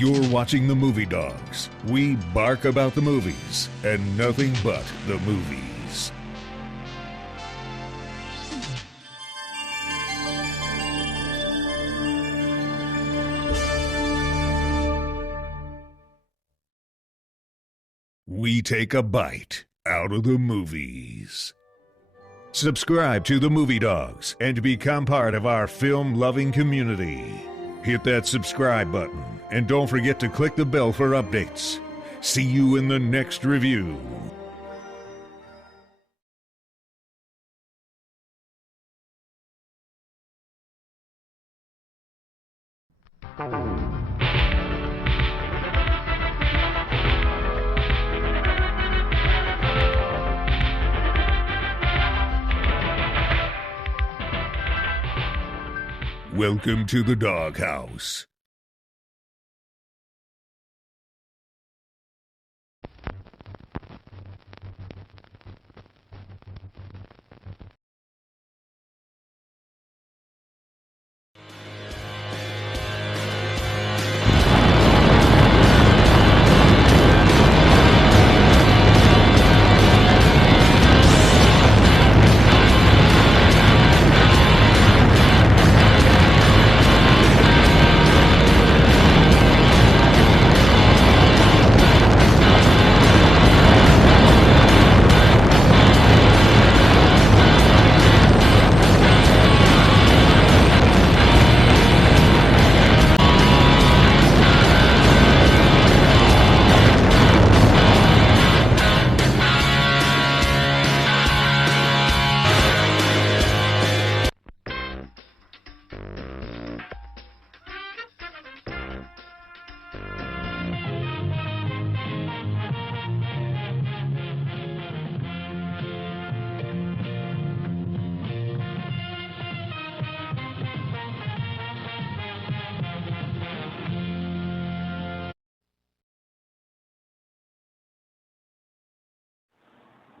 You're watching the Movie Dawgs. We bark about the movies and nothing but the movies. We take a bite out of the movies. Subscribe to the Movie Dawgs and become part of our film-loving community. Hit that subscribe button and don't forget to click the bell for updates. See you in the next review. Welcome to the Dawghouse.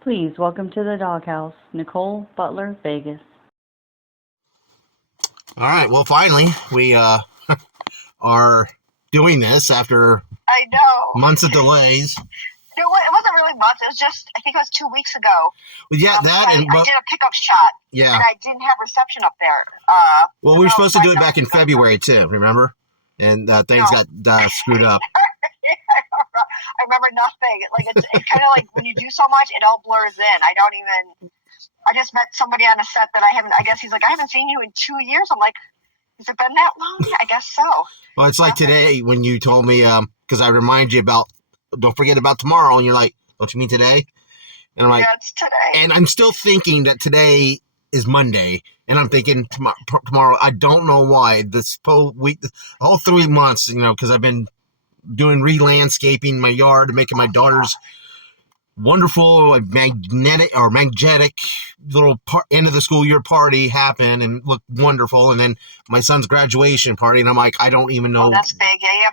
Please welcome to the Dawghouse, Nicole Butler Vegas. All right, well, finally, we are doing this after I know. months of delays. No, it wasn't really months. It was just, I think it was 2 weeks ago. Well, yeah, I did a pickup shot. Yeah. And I didn't have reception up there. Well, we were supposed to do it back in February, too, remember? And things got screwed up. I remember nothing. Like it's kind of like when you do so much, it all blurs in. I just met somebody on a set that I guess he's like, I haven't seen you in 2 years. I'm like, has it been that long? I guess so. Well, it's like today when you told me, because I remind you about, don't forget about tomorrow, and you're like, don't you mean today? And I'm like, yeah, it's today. And I'm still thinking that today is Monday, and I'm thinking tomorrow. I don't know why this whole week, all 3 months, because I've been doing re-landscaping my yard, making my daughter's wonderful magnetic little end of the school year party happen and look wonderful, and then my son's graduation party, and I'm like, I don't even know. Oh, that's big. Yeah,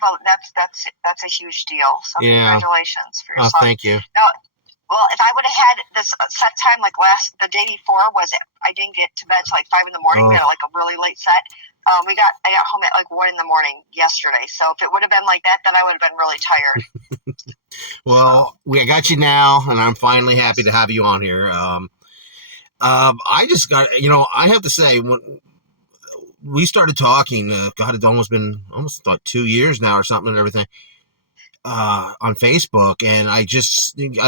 that's a huge deal. So congratulations for your son. Thank you. Now, well, if I would have had this set time like the day before, I didn't get to bed till like 5 a.m. We had like a really late set. I got home at like 1 a.m. yesterday. So if it would have been like that, then I would have been really tired. Well, I got you now, and I'm finally happy to have you on here. I just got, I have to say, when we started talking, God, it's almost like 2 years now or something and everything, on Facebook, and I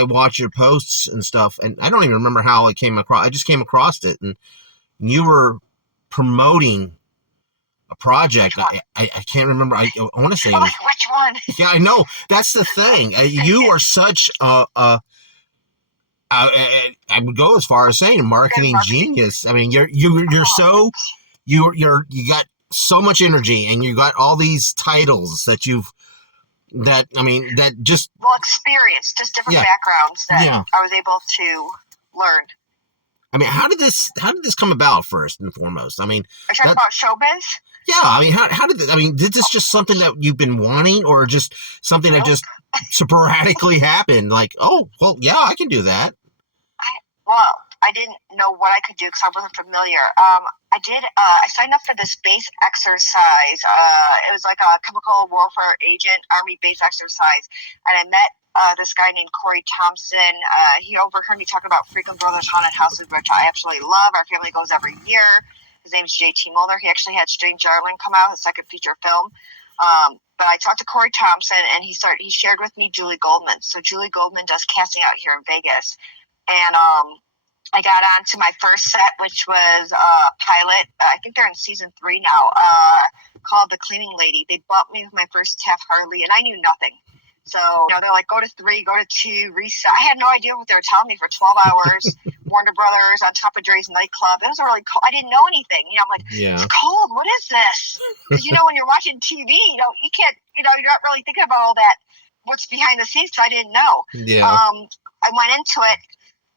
watch your posts and stuff, and I don't even remember how I came across. I just came across it, and you were promoting a project. I can't remember. I want to say which one? Yeah, I know. That's the thing. You are such I would go as far as saying a marketing genius. I mean, you're so you got so much energy, and you got all these titles that experience, just different backgrounds that I was able to learn. I mean, how did this come about first and foremost? I mean, are you talking about showbiz? Yeah, I mean, how did this? I mean, did this just something that you've been wanting, or just something that just sporadically happened? Like, oh, well, yeah, I can do that. Well, I didn't know what I could do because I wasn't familiar. I signed up for this base exercise. It was like a chemical warfare agent, Army base exercise. And I met this guy named Corey Thompson. He overheard me talking about Freakin' Brothers Haunted Houses, which I absolutely love. Our family goes every year. His name is J.T. Mulder. He actually had Strange Darling come out, his second feature film. But I talked to Corey Thompson, and he shared with me Julie Goldman. So Julie Goldman does casting out here in Vegas. And I got on to my first set, which was a pilot. I think they're in season 3 now, called The Cleaning Lady. They bumped me with my first Taft Hartley, and I knew nothing. So, they're like, go to 3, go to 2, reset. I had no idea what they were telling me for 12 hours. Warner Brothers on top of Dre's nightclub. It was really cold. I didn't know anything. I'm like, It's cold. What is this? Because, when you're watching TV, you can't, you're not really thinking about all that, what's behind the scenes, because I didn't know. Yeah. I went into it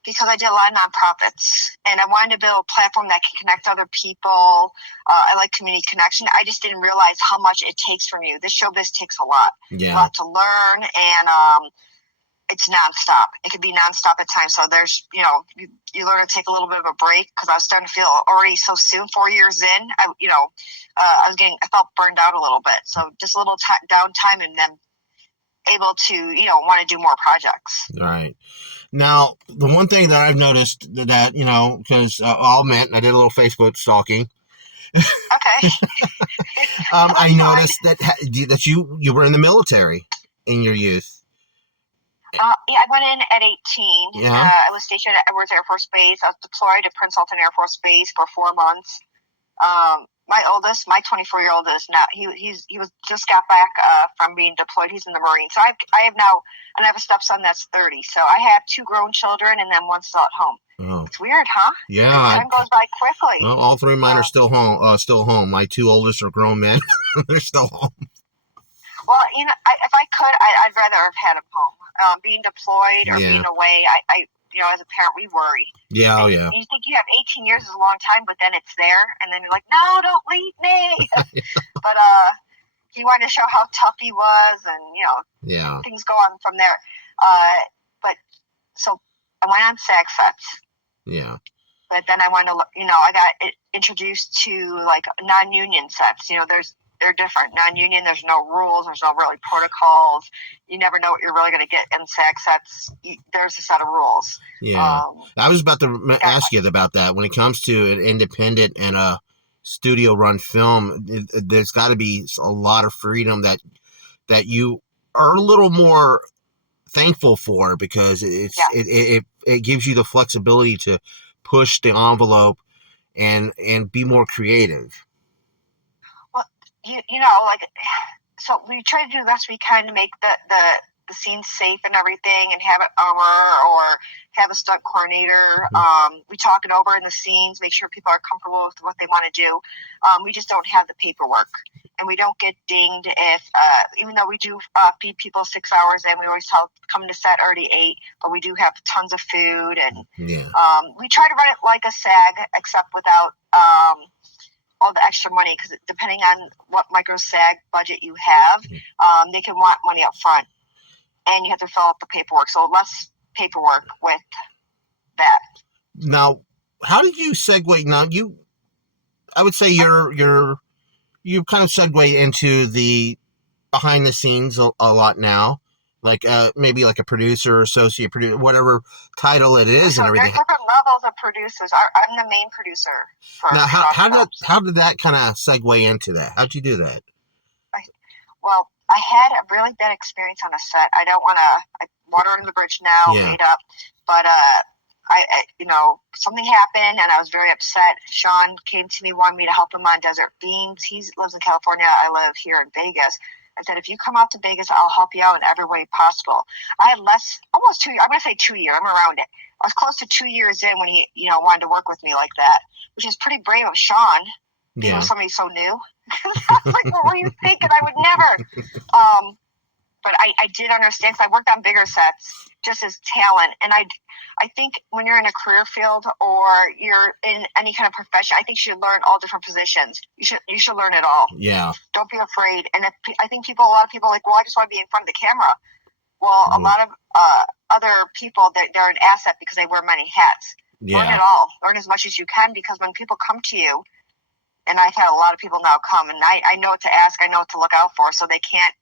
because I did a lot of nonprofits, and I wanted to build a platform that can connect other people. I like community connection. I just didn't realize how much it takes from you. This showbiz takes a lot. Yeah. A lot to learn, and it's nonstop. It could be nonstop at times. So there's, you learn to take a little bit of a break, because I was starting to feel already so soon, 4 years in, I felt burned out a little bit. So just a little downtime, and then able to, want to do more projects. All right. Now, the one thing that I've noticed that, because I'll admit, I did a little Facebook stalking. Okay. I noticed that you were in the military in your youth. Yeah, I went in at 18. Yeah. I was stationed at Edwards Air Force Base. I was deployed to Prince Alton Air Force Base for 4 months. My 24-year-old is now, he was just got back from being deployed. He's in the Marines. So I have a stepson that's 30. So I have 2 grown children and then one still at home. Oh. It's weird, huh? Yeah. Time goes by quickly. Well, all 3 of mine are still home. My 2 oldest are grown men. They're still home. Well, if I could, I'd rather have had him home. Being deployed or being away, I as a parent, we worry. Yeah, oh yeah. You think you have 18 years is a long time, but then it's there, and then you're like, no, don't leave me. But he wanted to show how tough he was, and things go on from there. But so I went on SAG sets. Yeah. But then I wanted to, I got introduced to like non-union sets. They're different. Non-union, there's no rules. There's no really protocols. You never know what you're really going to get in SAG sets. There's a set of rules. Yeah. I was about to ask you about that. When it comes to an independent and a studio-run film, there's got to be a lot of freedom that you are a little more thankful for, because it gives you the flexibility to push the envelope and be more creative. So we try to do the best we can to make the scenes safe and everything, and have an armor or have a stunt coordinator. We talk it over in the scenes, make sure people are comfortable with what they want to do. We just don't have the paperwork, and we don't get dinged if, even though we do feed people 6 hours in, we always tell come to set already 8, but we do have tons of food, and we try to run it like a SAG, except without all the extra money, because depending on what micro SAG budget you have, they can want money up front, and you have to fill out the paperwork. So less paperwork with that. Now, how did you segue? Now, I would say you kind of segue into the behind the scenes a lot now, like maybe like a producer, associate producer, whatever title it is, and everything. There's different levels of producers. I'm the main producer. Now, how did that kind of segue into that? How'd you do that? Well, I had a really bad experience on a set. I don't want to water under the bridge now, made up, but something happened, and I was very upset. Sean came to me, wanted me to help him on Desert Beans. He lives in California. I live here in Vegas. I said, if you come out to Vegas, I'll help you out in every way possible. I had almost 2 years. I'm going to say 2 years. I'm around it. I was close to 2 years in when he, wanted to work with me like that, which is pretty brave of Sean, being with somebody so new. I was like, what were you thinking? I would never. But I did understand, because I worked on bigger sets just as talent. And I think when you're in a career field or you're in any kind of profession, I think you should learn all different positions. You should learn it all. Yeah. Don't be afraid. And I think a lot of people are like, well, I just want to be in front of the camera. Well, a lot of other people, they're an asset because they wear many hats. Yeah. Learn it all. Learn as much as you can, because when people come to you, and I've had a lot of people now come, and I know what to ask, I know what to look out for, so they can't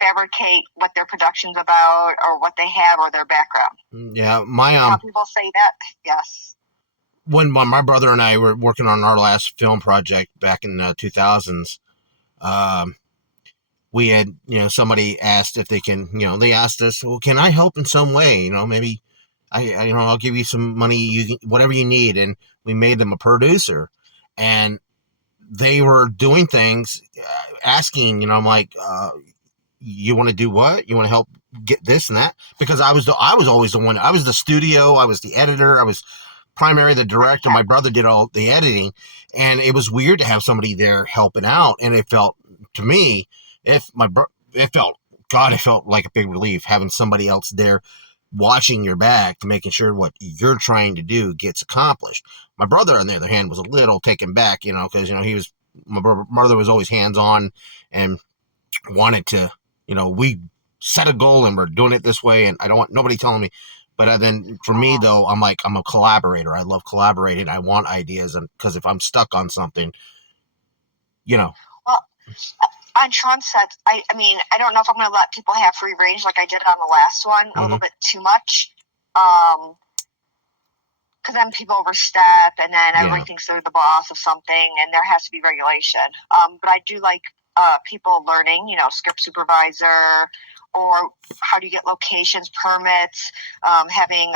fabricate what their production's about or what they have or their background. Yeah, How people say that, yes. When my brother and I were working on our last film project back in 2000s, we had, somebody asked if they can, they asked us, well, can I help in some way? Maybe I'll give you some money, whatever you need. And we made them a producer, and they were doing things, asking, I'm like, you want to do what? You want to help get this and that? Because I was always the one. I was the studio. I was the editor. I was primarily the director. My brother did all the editing, and it was weird to have somebody there helping out. And it felt, to me, it felt like a big relief having somebody else there watching your back, making sure what you're trying to do gets accomplished. My brother, on the other hand, was a little taken back, because my brother was always hands-on and wanted to, we set a goal and we're doing it this way, and I don't want nobody telling me. But then for me, though, I'm a collaborator. I love collaborating. I want ideas, and because if I'm stuck on something, Well, on Sean's sets, I mean, I don't know if I'm going to let people have free range like I did on the last one, a little bit too much. Because then people overstep, and then everybody thinks they're the boss of something, and there has to be regulation. But I do like people learning, script supervisor, or how do you get locations, permits, having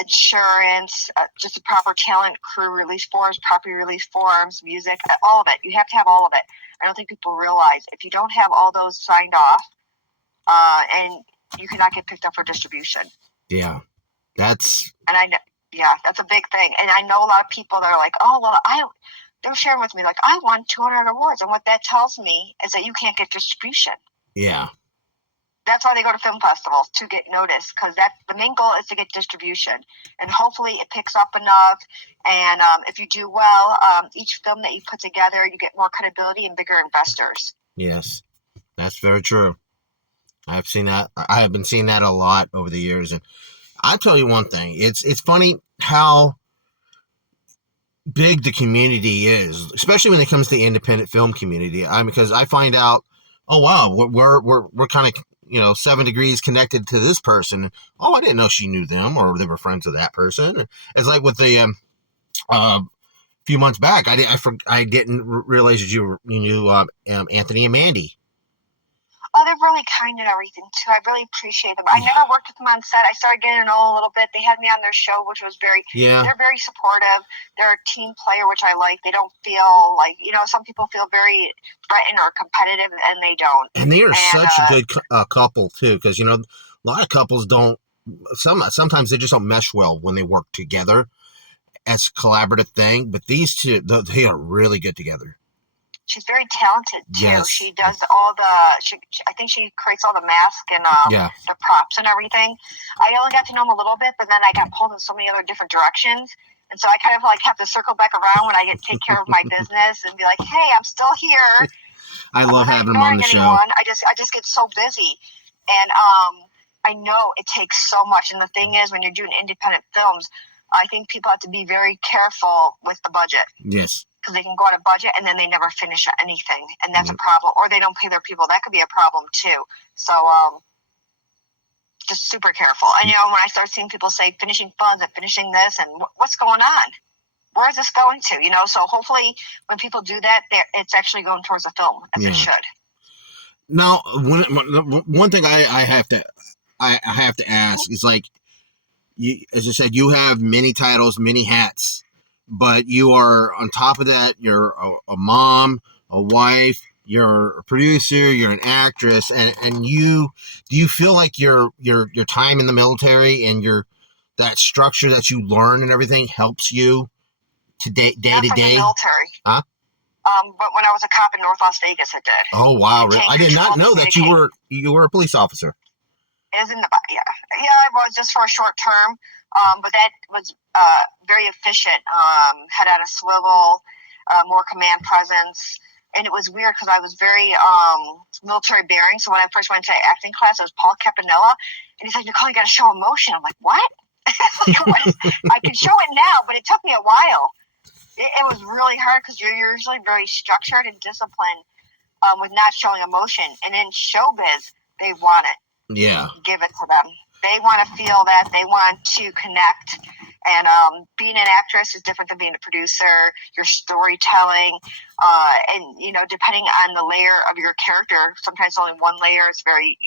insurance, just a proper talent crew release forms, property release forms, music, all of it. You have to have all of it. I don't think people realize if you don't have all those signed off, and you cannot get picked up for distribution. Yeah, that's a big thing. And I know a lot of people that are like, oh, well, they're sharing with me, like, I won 200 awards. And what that tells me is that you can't get distribution. Yeah. That's why they go to film festivals, to get noticed, because the main goal is to get distribution. And hopefully it picks up enough. And if you do well, each film that you put together, you get more credibility and bigger investors. Yes, that's very true. I've seen that. I have been seeing that a lot over the years. And I'll tell you one thing. It's funny how big the community is, especially when it comes to the independent film community. Because I find out, oh wow, we're kind of 7 degrees connected to this person. Oh, I didn't know she knew them, or they were friends with that person. It's like with the few months back, I didn't realize that you knew Anthony and Mandy. Oh, they're really kind and everything, too. I really appreciate them. I never worked with them on set. I started getting to know them a little bit. They had me on their show, which was they're very supportive. They're a team player, which I like. They don't feel like, some people feel very threatened or competitive, and they don't. And they are such a good couple, too, because, a lot of couples don't, sometimes they just don't mesh well when they work together as a collaborative thing. But these two, they are really good together. She's very talented too. Yes. She does all I think she creates all the masks and the props and everything. I only got to know them a little bit, but then I got pulled in so many other different directions. And so I kind of have to circle back around when I take care of my business and be like, hey, I'm still here. I love having them on the show. I just get so busy. And I know it takes so much. And the thing is, when you're doing independent films, I think people have to be very careful with the budget. Yes. Because they can go on a budget and then they never finish anything. And that's a problem. Or they don't pay their people. That could be a problem too. So just super careful. And, when I start seeing people say finishing funds and finishing this and what's going on? Where is this going to? So hopefully when people do that, it's actually going towards a film as it should. Now, one thing I have to ask is, like, as I said, you have many titles, many hats. But you are, on top of that, you're a mom, a wife, you're a producer, you're an actress, and do you feel like your time in the military and that structure that you learn and everything helps you day to day? Military. Huh? But when I was a cop in North Las Vegas, it did. Oh wow! Really? I did not know that you were a police officer. It was I was just for a short term. But that was very efficient, head out of swivel, more command presence. And it was weird because I was very military bearing. So when I first went to acting class, it was Paul Campanella. And he's like, Nicole, you got to show emotion. I'm like, what? I can show it now, but it took me a while. It was really hard because you're usually very structured and disciplined with not showing emotion. And in showbiz, they want it. Yeah. Give it to them. They want to feel that. They want to connect. And being an actress is different than being a producer. Your storytelling, and depending on the layer of your character, sometimes only one layer is very,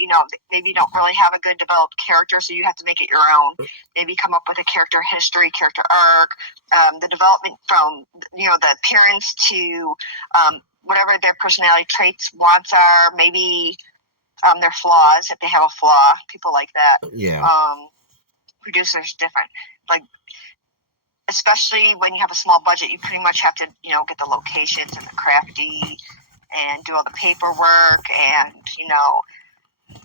maybe you don't really have a good developed character, so you have to make it your own. Maybe come up with a character history, character arc, the development from the appearance to whatever their personality traits, wants are. Maybe their flaws, if they have a flaw, people like that. Yeah. Producers different, like. Especially when you have a small budget, you pretty much have to, get the locations and the crafty and do all the paperwork and,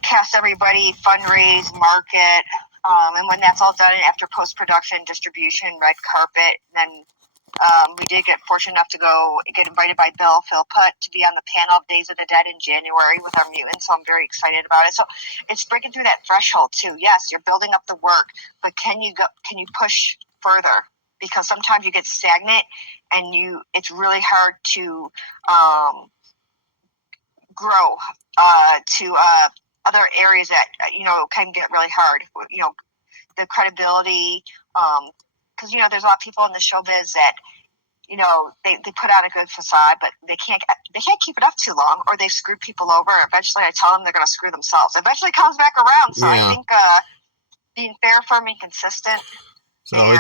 cast everybody, fundraise, market. And when that's all done, after post-production, distribution, red carpet, then we did get fortunate enough to get invited by Phil Putt to be on the panel of Days of the Dead in January with our mutants. So I'm very excited about it. So it's breaking through that threshold too. Yes, you're building up the work, but can you push further? Because sometimes you get stagnant and it's really hard to grow to other areas that, can get really hard. The credibility, because, there's a lot of people in the showbiz that, they put on a good facade, but they can't keep it up too long, or they screw people over. Eventually I tell them they're going to screw themselves. Eventually it comes back around. So yeah. I think being fair, firm, and consistent. So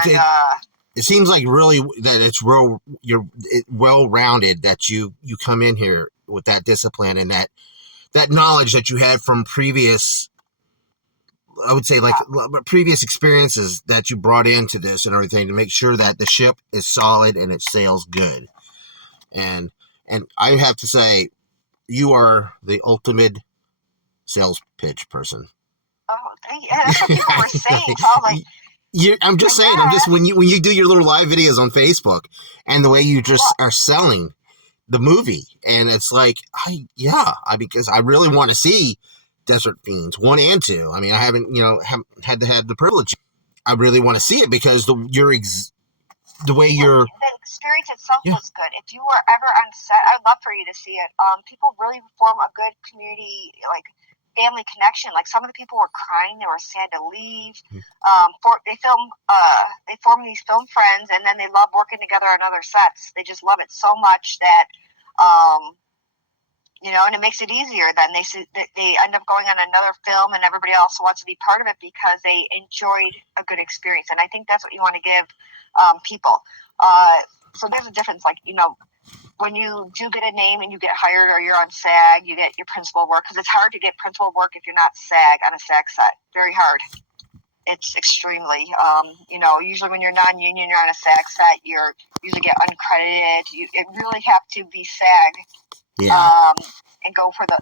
it seems like really that it's you're well-rounded, that you come in here with that discipline and that knowledge that you had from previous, I would say, previous experiences that you brought into this and everything to make sure that the ship is solid and it sails good. And I have to say, you are the ultimate sales pitch person. Oh, yeah, that's what people were saying. So I was like, I'm just saying. I'm just when you do your little live videos on Facebook and the way you just are selling the movie, and it's like, because I really want to see Desert Fiends 1 and 2. I mean, I haven't had the privilege. I really want to see it because the way you're. The experience itself was good. If you were ever on set, I'd love for you to see it. People really form a good community, family connection. Like, some of the people were crying, they were sad to leave. They form these film friends, and then they love working together on other sets. They just love it so much that and it makes it easier. Then they end up going on another film, and everybody else wants to be part of it because they enjoyed a good experience. And I think that's what you want to give people. So there's a difference. When you do get a name and you get hired, or you're on SAG, you get your principal work, because it's hard to get principal work if you're not SAG on a SAG set. Very hard. It's extremely, usually when you're non-union, you're on a SAG set, you usually get uncredited. You really have to be SAG, and go for the,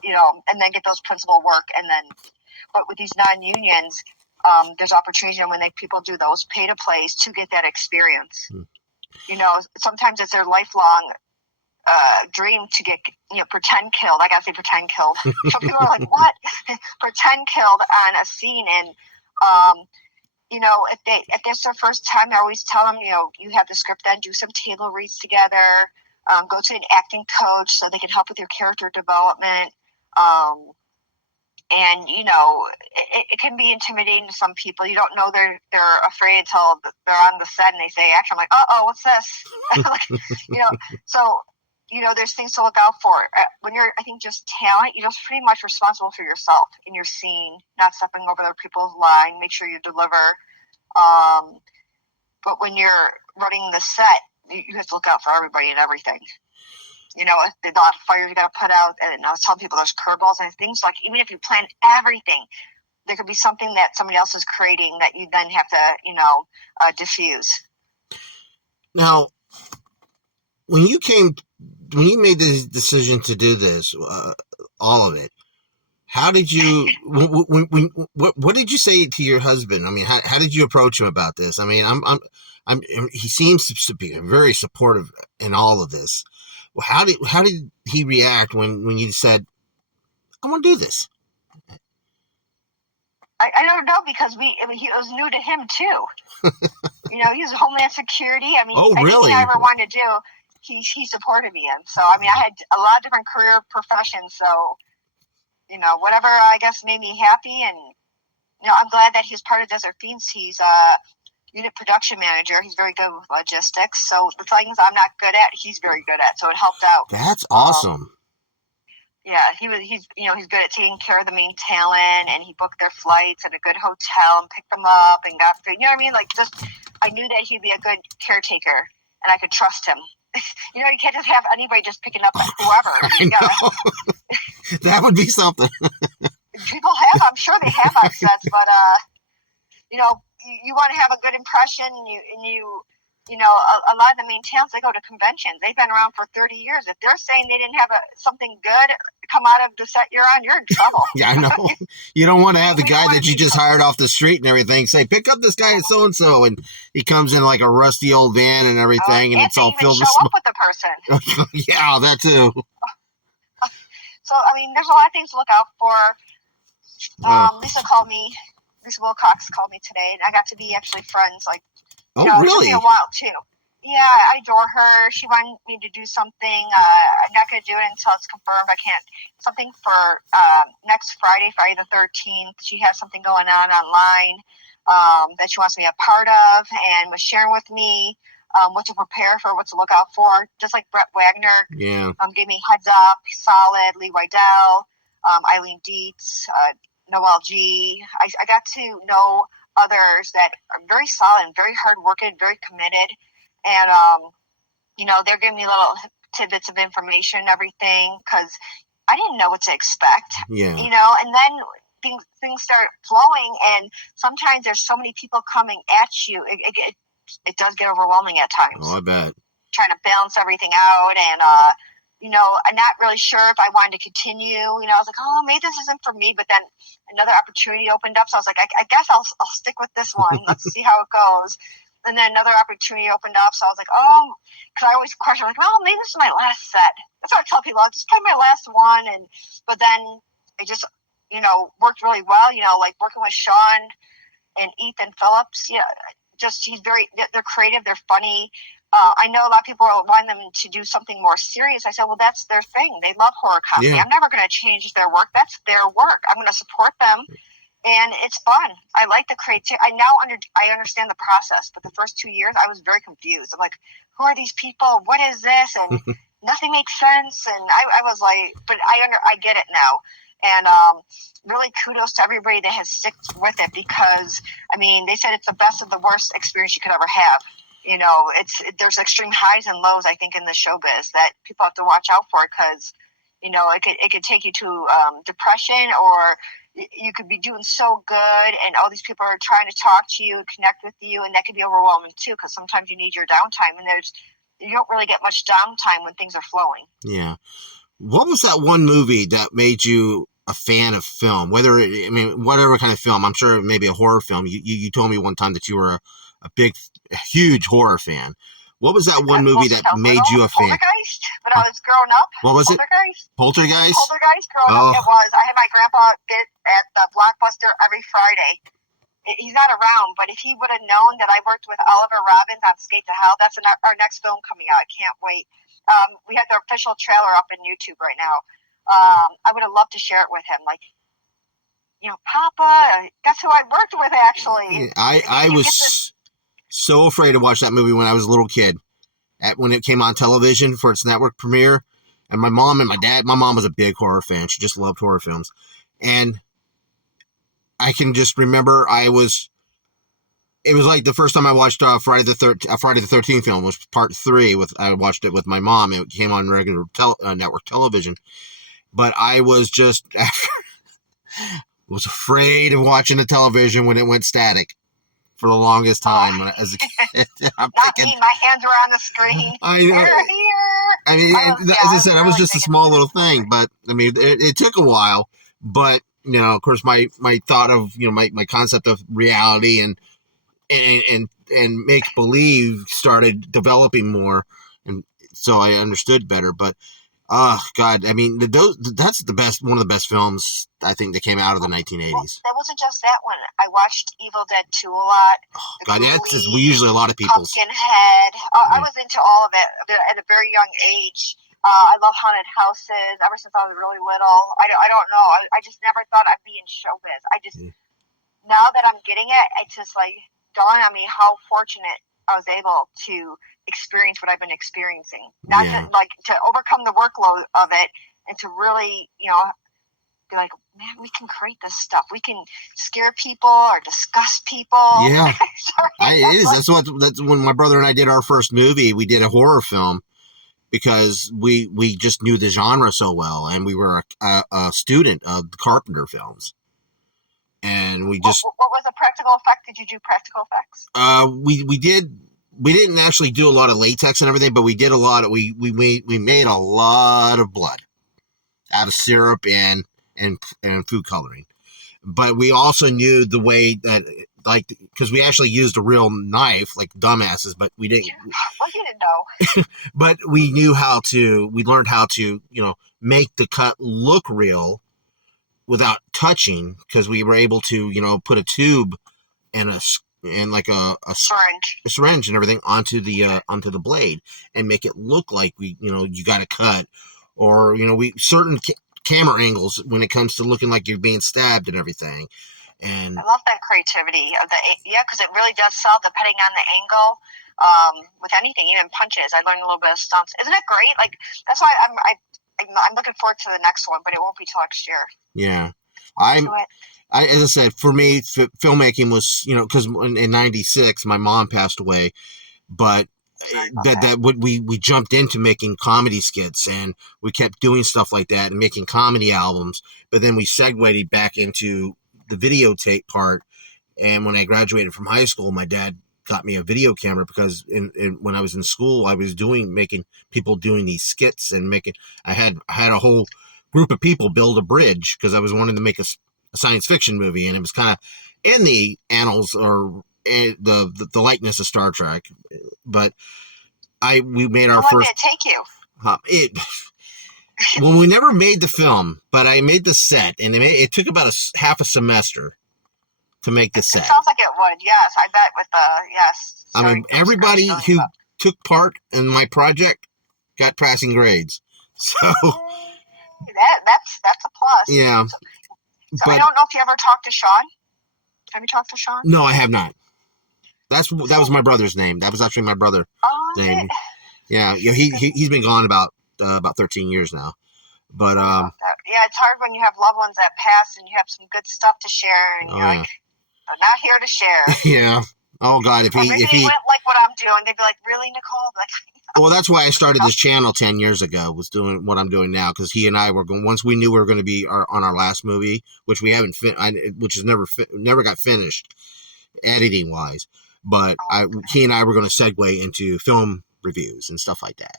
and then get those principal work. But with these non-unions, there's opportunity when people do those pay-to-plays to get that experience. Sometimes it's their lifelong dream to get pretend killed. I gotta say pretend killed. So people are like, what? Pretend killed on a scene. And if it's their first time, I always tell them, you have the script, then do some table reads together, go to an acting coach so they can help with your character development. And it can be intimidating to some people. You don't know they're afraid until they're on the set and they say action. I'm like, what's this? So there's things to look out for. When you're, I think, just talent, you're just pretty much responsible for yourself in your scene, not stepping over other people's line. Make sure you deliver. But when you're running the set, you have to look out for everybody and everything. If there's a lot of fires you got to put out, and I was telling people there's curveballs and things, even if you plan everything, there could be something that somebody else is creating that you then have to, diffuse. Now, when you made the decision to do this, all of it, how did you, what did you say to your husband? I mean, how did you approach him about this? I mean, he seems to be very supportive in all of this. Well, how did he react when you said, I want to do this? I don't know, because it was new to him too. He was Homeland Security. I mean, Oh, really? anything I ever wanted to do, he supported me in. So, I mean, I had a lot of different career professions. So, whatever, I guess, made me happy. And, I'm glad that he's part of Desert Fiends. He's a unit production manager. He's very good with logistics. So the things I'm not good at, he's very good at. So it helped out. That's awesome. Yeah, he's good at taking care of the main talent, and he booked their flights at a good hotel and picked them up and got food. You know what I mean? Like, just, I knew that he'd be a good caretaker and I could trust him. You can't just have anybody just picking up whoever. I know. That would be something. People have, I'm sure they have on sets, but you want to have a good impression, and a lot of the main talents, they go to conventions. They've been around for 30 years. If they're saying they didn't have something good come out of the set you're on, you're in trouble. Yeah, I know. You don't want to have the guy that you just hired off the street and everything say, pick up this guy at so-and-so, and he comes in like a rusty old van and everything, and it's all filled with smoke. Up with the person. Yeah, that too. So, I mean, there's a lot of things to look out for. Lisa Wilcox called me today, and I got to be actually friends. Like, really? It took me a while too. Yeah, I adore her. She wanted me to do something. I'm not going to do it until it's confirmed. I can't. Something for next Friday, Friday the 13th. She has something going on online that she wants me a part of, and was sharing with me what to prepare for, what to look out for. Just like Brett Wagner, gave me heads up. Solid. Lee Wydell, Eileen Dietz, Noel G. I got to know others that are very solid, very hardworking, very committed. And, they're giving me little tidbits of information and everything, because I didn't know what to expect. Yeah. And then things start flowing, and sometimes there's so many people coming at you. It does get overwhelming at times. Oh, I bet. Trying to balance everything out, and, I'm not really sure if I wanted to continue. I was like, oh, maybe this isn't for me. But then another opportunity opened up. So I was like, I guess I'll stick with this one. Let's see how it goes. And then another opportunity opened up. So I was like, oh, because I always question, like, well, maybe this is my last set. That's what I tell people. I'll just play my last one. But then it just, worked really well, like working with Sean and Ethan Phillips. Yeah, they're creative. They're funny. I know a lot of people want them to do something more serious. I said, well, that's their thing. They love horror comedy. Yeah. I'm never going to change their work. That's their work. I'm going to support them. And it's fun. I like the creativity. I understand the process, but the first 2 years I was very confused. I'm like, who are these people? What is this? And nothing makes sense. And I was like, but I get it now. And really kudos to everybody that has stuck with it, because they said it's the best of the worst experience you could ever have. There's extreme highs and lows, I think, in the showbiz that people have to watch out for, because it could take you to depression, or you could be doing so good and all these people are trying to talk to you and connect with you, and that can be overwhelming too, because sometimes you need your downtime, and you don't really get much downtime when things are flowing. Yeah. What was that one movie that made you a fan of film? Whatever kind of film. I'm sure maybe a horror film. You told me one time that you were a huge horror fan. What was that one movie that made you a fan? Poltergeist, when I was growing up. What was it? Poltergeist growing up. It was. I had my grandpa get at the Blockbuster every Friday. He's not around, but if he would have known that I worked with Oliver Robbins on Skate to Hell, that's our next film coming out. I can't wait. We have the official trailer up in YouTube right now. I would have loved to share it with him. Like, Papa, that's who I worked with, actually. I was so afraid to watch that movie when I was a little kid, when it came on television for its network premiere. And my mom and my dad, my mom was a big horror fan. She just loved horror films. And I can just remember it was like the first time I watched Friday the 13th film was part 3. I watched it with my mom. It came on regular network television. But I was just was afraid of watching the television when it went static for the longest time as a kid. I'm thinking, me. My hands were on the screen. I know. As I said, I was just a small little thing, but it took a while. But of course, my thought of my concept of reality and make believe started developing more, and so I understood better. But Oh God! I mean, that's the best. One of the best films I think that came out of the 1980s. Well, that wasn't just that one. I watched Evil Dead 2 a lot. Oh, The God, that's Ghoulies, usually a lot of people's. Pumpkinhead. I Yeah. was into all of it at a very young age. I love haunted houses ever since I was really little. I don't know. I just never thought I'd be in showbiz. Now that I'm getting it, it's just like dawned on me how fortunate I was able to experience what I've been experiencing. Not to overcome the workload of it and to really, be like, man, we can create this stuff. We can scare people or disgust people. Yeah, Sorry, it is. That's when my brother and I did our first movie. We did a horror film because we just knew the genre so well, and we were a student of Carpenter films, and we just. What was a practical effect? Did you do practical effects? We did. We didn't actually do a lot of latex and everything, but we did a lot of. We made a lot of blood out of syrup and food coloring. But we also knew the way that, like, because we actually used a real knife, like dumbasses, but we didn't. Well, you didn't know. But we knew how to. We learned how to, make the cut look real without touching, because we were able to, put a tube and a syringe and everything onto the blade and make it look like you got a cut, or we certain camera angles when it comes to looking like you're being stabbed and everything. And I love that creativity of because it really does sell depending on the angle. With anything, even punches, I learned a little bit of stunts. Isn't it great? Like, that's why I'm looking forward to the next one, but it won't be till next year. Yeah, as I said, for me, filmmaking was, because in '96 my mom passed away, but we jumped into making comedy skits, and we kept doing stuff like that and making comedy albums. But then we segued back into the videotape part. And when I graduated from high school, my dad got me a video camera because when I was in school, I was making people doing these skits and I had a whole group of people build a bridge because I was wanting to make a science fiction movie, and it was kind of in the annals or the likeness of Star Trek. But we made our first. How long did it take you? Well, we never made the film, but I made the set, and it took about half a semester to make the set. It sounds like it would. Yes, I bet with yes. I mean, everybody who took part in my project got passing grades. So that's a plus. Yeah. So I don't know if you ever talked to Sean. Have you talked to Sean? No, I have not. That was my brother's name. That was actually my brother's name. Yeah, he's been gone about 13 years now. But it's hard when you have loved ones that pass and you have some good stuff to share, and you're like, I'm not here to share. Yeah. Oh God, if he went like what I'm doing, they'd be like, really, Nicole? Like. Well, that's why I started this channel 10 years ago, was doing what I'm doing now, because he and I were going, once we knew we were going to be on our last movie, which we haven't, which is never got finished editing wise, but he and I were going to segue into film reviews and stuff like that.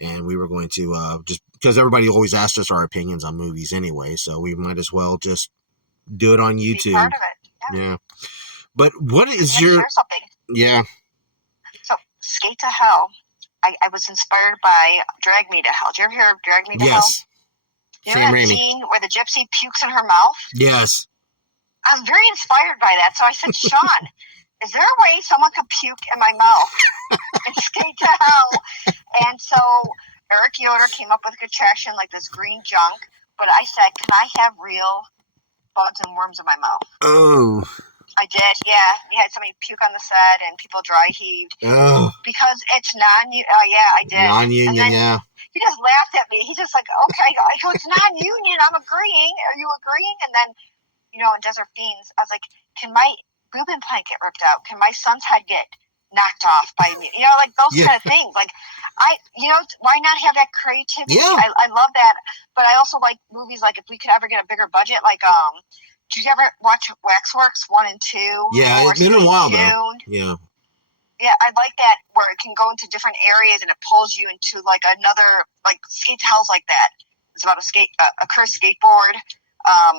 And we were going to, just because everybody always asked us our opinions on movies anyway, so we might as well just do it on YouTube. Be part of it. Yeah. But what is share something. Yeah. So, Skate to Hell. I was inspired by Drag Me to Hell. Did you ever hear of Drag Me to Hell? Yes. You know that scene where the gypsy pukes in her mouth? Yes. I was very inspired by that. So I said, Sean, is there a way someone could puke in my mouth and skate to hell? And so Eric Yoder came up with a contraction like this green junk. But I said, can I have real bugs and worms in my mouth? Oh. I did, yeah. We had somebody puke on the set, and people dry heaved. Oh. Because it's I did. Non-union, yeah. He just laughed at me. He's just like, okay. I go, it's non-union. I'm agreeing. Are you agreeing? And then, in Desert Fiends, I was like, can my boob implant get ripped out? Can my son's head get knocked off by me? Like those kind of things. Like, why not have that creativity? Yeah. I love that. But I also like movies like if we could ever get a bigger budget, like, did you ever watch Waxworks 1 and 2? Yeah, it's been a while though. Yeah. Yeah, I like that where it can go into different areas and it pulls you into like another, like Skate to Hell's like that. It's about a cursed skateboard.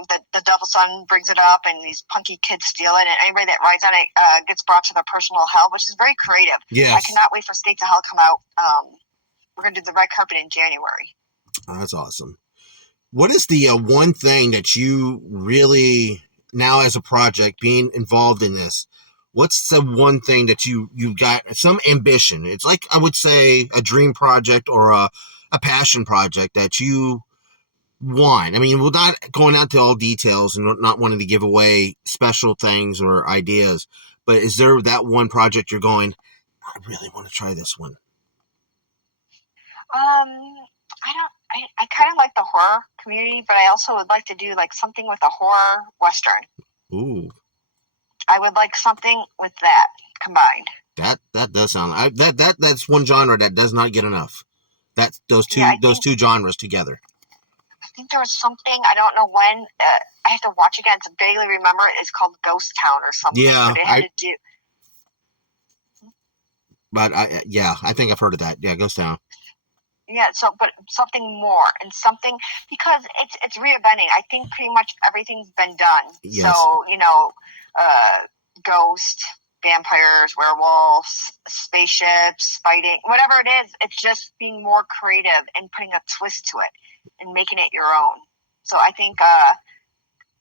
The Devil Son brings it up, and these punky kids steal it, and anybody that rides on it gets brought to their personal hell, which is very creative. Yes. I cannot wait for Skate to Hell to come out. We're gonna do the red carpet in January. Oh, that's awesome. What is the one thing that you really, now as a project, being involved in this, what's the one thing that you got some ambition? It's like, I would say, a dream project or a passion project that you want. I mean, we're not going out to all details and not wanting to give away special things or ideas, but is there that one project you're going, I really want to try this one? I don't. I kind of like the horror community, but I also would like to do like something with a horror western. Ooh, I would like something with that combined. that does sound, that's one genre that does not get enough. That those two genres together. I think there was something, I don't know when. I have to watch again to vaguely remember. It's called Ghost Town or something. Yeah, but it had to do. But I think I've heard of that. Yeah, Ghost Town. Yeah, but something more and something, because it's reinventing. I think pretty much everything's been done. Yes. So, ghost, vampires, werewolves, spaceships, fighting, whatever it is, it's just being more creative and putting a twist to it and making it your own. So I think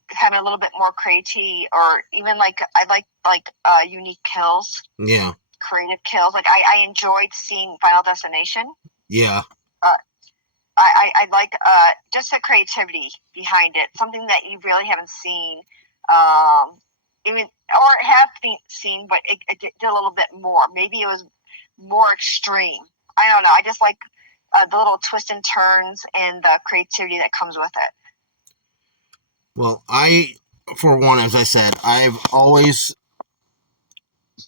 having a little bit more creativity, or even I like unique kills. Yeah. Creative kills. Like I enjoyed seeing Final Destination. Yeah. I like just the creativity behind it, something that you really haven't seen, even or have seen, but it did a little bit more. Maybe it was more extreme. I don't know. I just like the little twists and turns and the creativity that comes with it. Well, for one, as I said, I've always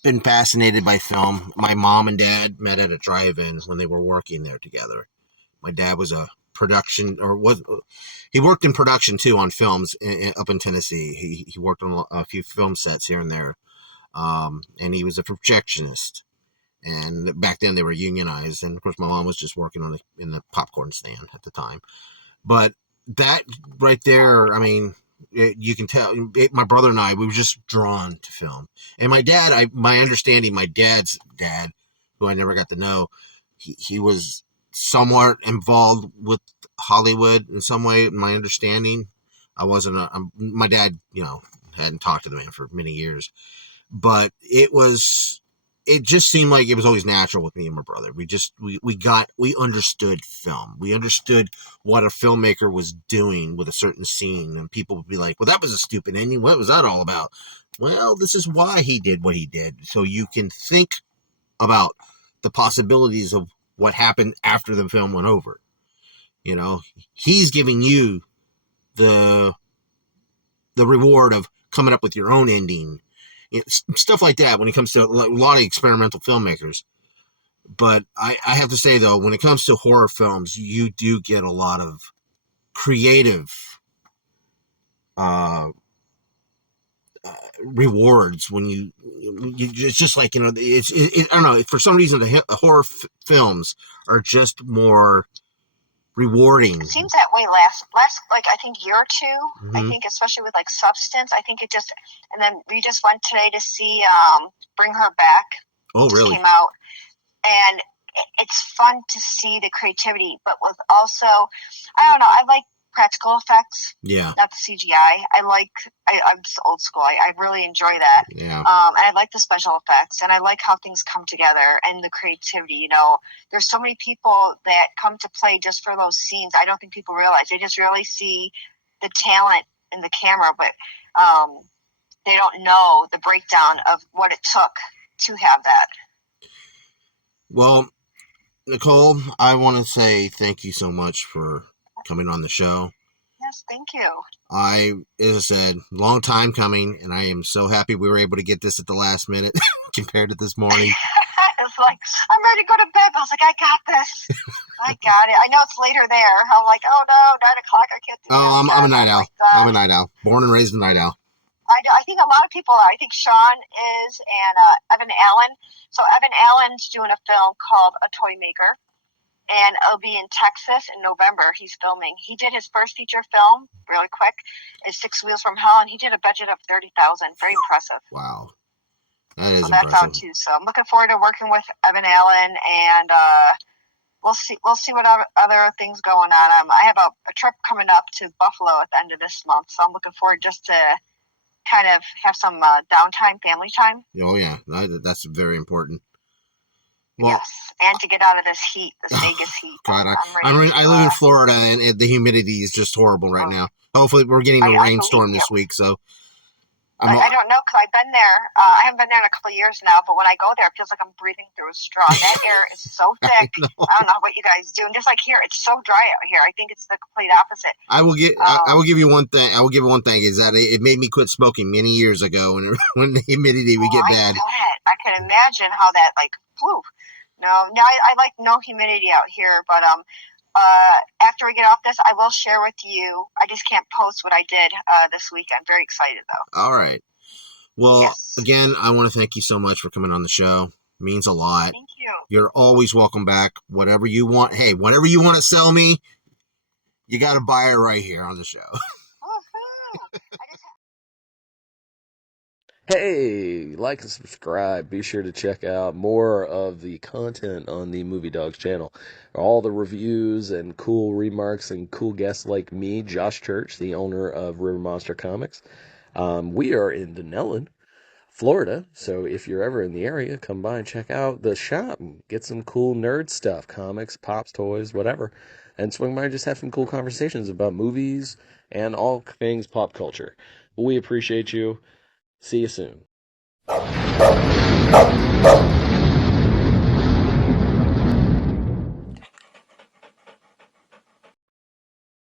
been fascinated by film. My mom and dad met at a drive-in when they were working there together. My dad was a production, he worked in production too on films up in Tennessee. He worked on a few film sets here and there, and he was a projectionist. And back then they were unionized, and of course my mom was just working in the popcorn stand at the time. But that right there, I mean, you can tell. My brother and I, we were just drawn to film. And my dad, my understanding, my dad's dad, who I never got to know, he was somewhat involved with Hollywood in some way. My understanding, my dad, hadn't talked to the man for many years, but it just seemed like it was always natural with me and my brother. We understood film. We understood what a filmmaker was doing with a certain scene, and people would be like, well, that was a stupid ending. What was that all about? Well, this is why he did what he did. So you can think about the possibilities of what happened after the film went over. He's giving you the reward of coming up with your own ending. Stuff like that when it comes to a lot of experimental filmmakers. But I have to say, though, when it comes to horror films, you do get a lot of creative rewards when it's just like, I don't know, for some reason the horror films are just more rewarding. It seems that way last like I think year or two. Mm-hmm. I think especially with like Substance, I think it just, and then we just went today to see Bring Her Back. Oh, really? Came out, and it's fun to see the creativity, but with also, I don't know, I like practical effects. Yeah. Not the CGI. I'm old school. I really enjoy that. Yeah. And I like the special effects, and I like how things come together and the creativity. There's so many people that come to play just for those scenes. I don't think people realize. They just really see the talent in the camera, but they don't know the breakdown of what it took to have that. Well, Nicole, I want to say thank you so much for coming on the show. Yes, thank you. As I said, long time coming, and I am so happy we were able to get this at the last minute compared to this morning. It's like, I'm ready to go to bed. I was like, I got this. I got it. I know it's later there. I'm like, oh no, 9 o'clock, I can't do that. Oh, I'm a night owl. I'm a night owl. Born and raised a night owl. I think a lot of people are. I think Sean is, and Evan Allen. So Evan Allen's doing a film called A Toy Maker, and it'll be in Texas in November. He's filming. He did his first feature film, really quick, is 6 Wheels from Hell, and he did a budget of $30,000. Very impressive. Wow. That is so impressive. That's out too. So I'm looking forward to working with Evan Allen, and we'll see what other things going on. I have a trip coming up to Buffalo at the end of this month, so I'm looking forward just to kind of have some downtime, family time. Oh yeah, that's very important. Well, yes, and to get out of this heat, this Vegas heat. God, I live in Florida, and the humidity is just horrible right now. Hopefully, we're getting a rainstorm this week, so. I don't know, because I've been there. I haven't been there in a couple of years now, but when I go there, it feels like I'm breathing through a straw. That air is so thick. I don't know what you guys do. And just like here, it's so dry out here. I think it's the complete opposite. I will give you one thing. Is that it made me quit smoking many years ago when the humidity would get bad. I can imagine how that flew. No, I like no humidity out here, but after we get off this, I will share with you. I just can't post what I did this week. I'm very excited, though. All right. Well, Again, I want to thank you so much for coming on the show. It means a lot. Thank you. You're always welcome back. Whatever you want. Hey, whatever you want to sell me, you got to buy it right here on the show. Hey, like and subscribe. Be sure to check out more of the content on the Movie Dawgs channel. All the reviews and cool remarks and cool guests like me, Josh Church, the owner of River Monster Comics. We are in Denellen, Florida, so if you're ever in the area, come by and check out the shop and get some cool nerd stuff, comics, pops, toys, whatever, and swing by and just have some cool conversations about movies and all things pop culture. We appreciate you. See you soon.